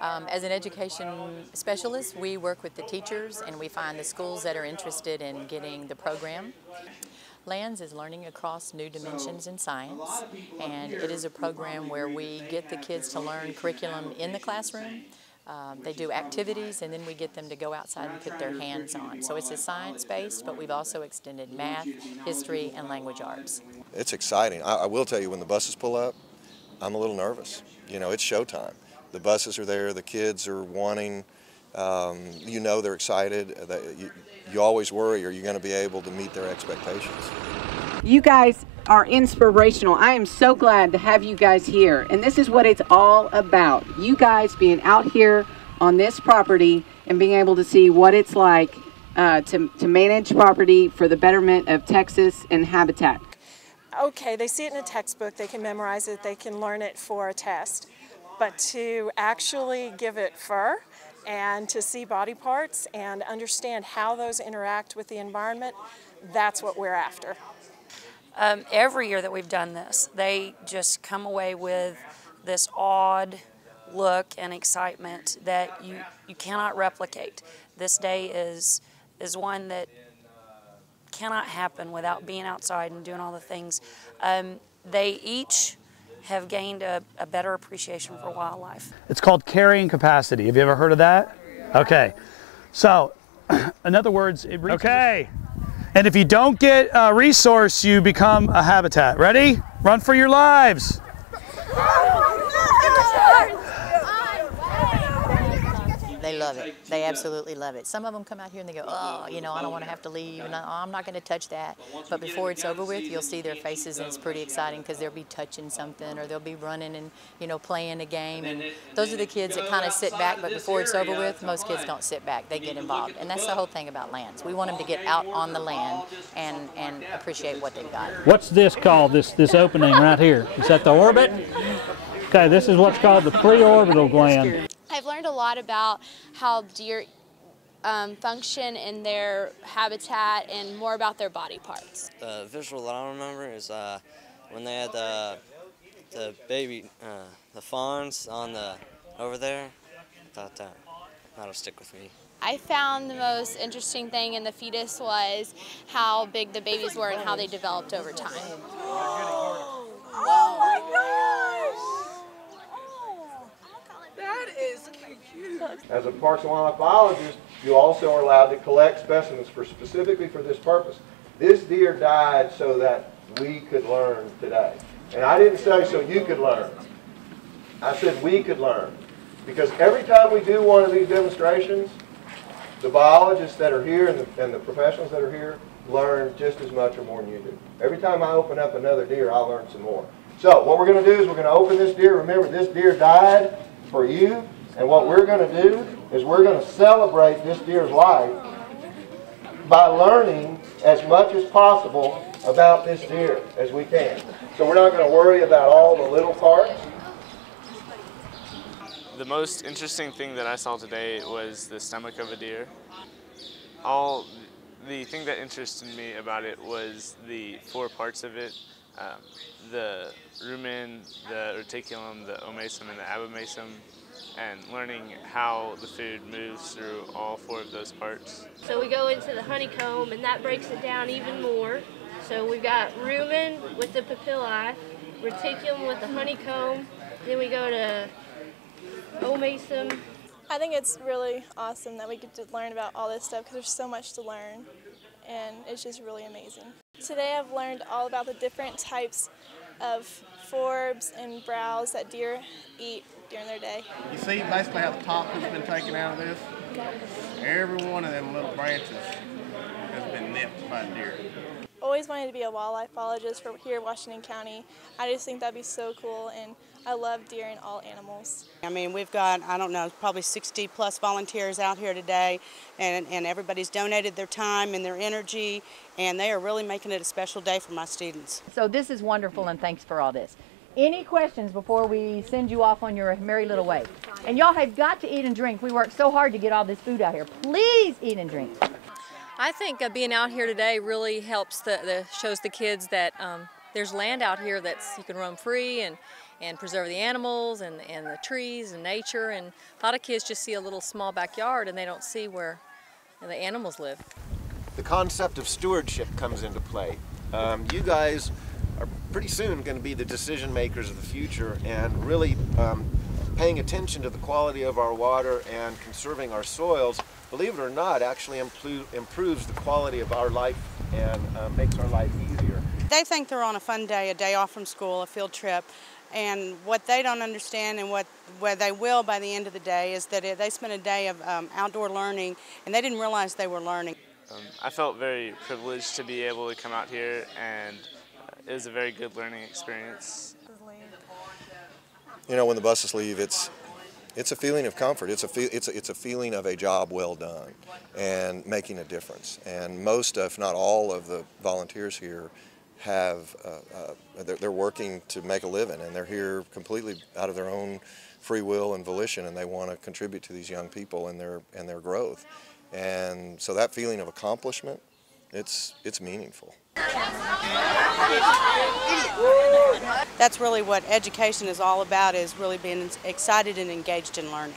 As an education specialist, we work with the teachers and we find the schools that are interested in getting the program. LANS is Learning Across New Dimensions in Science, and it is a program where we get the kids to learn curriculum in the classroom. They do activities, and then we get them to go outside and put their hands on. So it's a science-based, but we've also extended math, history, and language arts. It's exciting. I will tell you, when the buses pull up, I'm a little nervous. You know, it's showtime. The buses are there, the kids are wanting, you know they're excited. You always worry, are you going to be able to meet their expectations? You guys are inspirational. I am so glad to have you guys here. And this is what it's all about. You guys being out here on this property and being able to see what it's like to manage property for the betterment of Texas and habitat. Okay, they see it in a textbook, they can memorize it, they can learn it for a test. But to actually give it fur and to see body parts and understand how those interact with the environment, that's what we're after. Every year that we've done this, they just come away with this awed look and excitement that you cannot replicate. This day is one that cannot happen without being outside and doing all the things. They each have gained a better appreciation for wildlife. It's called carrying capacity. Have you ever heard of that? Okay. So, in other words, it reaches... Okay. And if you don't get a resource, you become a habitat. Ready? Run for your lives. They love it. They absolutely love it. Some of them come out here and they go, oh, you know, I don't want to have to leave, and I'm not going to touch that. But before it's over with, you'll see their faces, and it's pretty exciting because they'll be touching something, or they'll be running and, you know, playing a game. And those are the kids that kind of sit back, but before it's over with, most kids don't sit back. They get involved. And that's the whole thing about LANs. We want them to get out on the land and appreciate what they've got. What's this called, this opening right here? Is that the orbit? Okay, this is what's called the preorbital gland. I've learned a lot about how deer function in their habitat and more about their body parts. The visual that I remember is when they had the baby, the fawns on over there. I thought that'll stick with me. I found the most interesting thing in the fetus was how big the babies were and how they developed over time. Oh my gosh! That is cute. As a Parks and Wildlife biologist, you also are allowed to collect specimens specifically for this purpose. This deer died so that we could learn today. And I didn't say so you could learn. I said we could learn. Because every time we do one of these demonstrations, the biologists that are here and the professionals that are here learn just as much or more than you do. Every time I open up another deer, I'll learn some more. So what we're going to do is we're going to open this deer. Remember, this deer died for you, and what we're going to do is we're going to celebrate this deer's life by learning as much as possible about this deer as we can. So we're not going to worry about all the little parts. The most interesting thing that I saw today was the stomach of a deer. The thing that interested me about it was the 4 parts of it. The rumen, the reticulum, the omasum, and the abomasum, and learning how the food moves through all 4 of those parts. So we go into the honeycomb, and that breaks it down even more. So we've got rumen with the papillae, reticulum with the honeycomb, then we go to omasum. I think it's really awesome that we get to learn about all this stuff because there's so much to learn, and it's just really amazing. Today I've learned all about the different types of forbs and browse that deer eat during their day. You see basically how the top has been taken out of this? Every one of them little branches has been nipped by a deer. Always wanted to be a wildlife biologist for here in Washington County. I just think that'd be so cool, and I love deer and all animals. I mean, we've got, I don't know, probably 60 plus volunteers out here today, and everybody's donated their time and their energy, and they are really making it a special day for my students. So this is wonderful, and thanks for all this. Any questions before we send you off on your merry little way? And y'all have got to eat and drink. We worked so hard to get all this food out here. Please eat and drink. I think being out here today really helps, shows the kids that there's land out here that's you can roam free and preserve the animals and the trees and nature. And a lot of kids just see a little small backyard and they don't see where the animals live. The concept of stewardship comes into play. You guys are pretty soon going to be the decision makers of the future, and really paying attention to the quality of our water and conserving our soils, believe it or not, actually improves the quality of our life and makes our life easier. They think they're on a fun day, a day off from school, a field trip, and what they don't understand and what they will by the end of the day is that they spent a day of outdoor learning and they didn't realize they were learning. I felt very privileged to be able to come out here, and it was a very good learning experience. You know, when the buses leave, it's a feeling of comfort. It's a feeling of a job well done and making a difference. And most, if not all, of the volunteers here have they're working to make a living, and they're here completely out of their own free will and volition, and they want to contribute to these young people and their growth. And so that feeling of accomplishment, it's meaningful. That's really what education is all about, is really being excited and engaged in learning.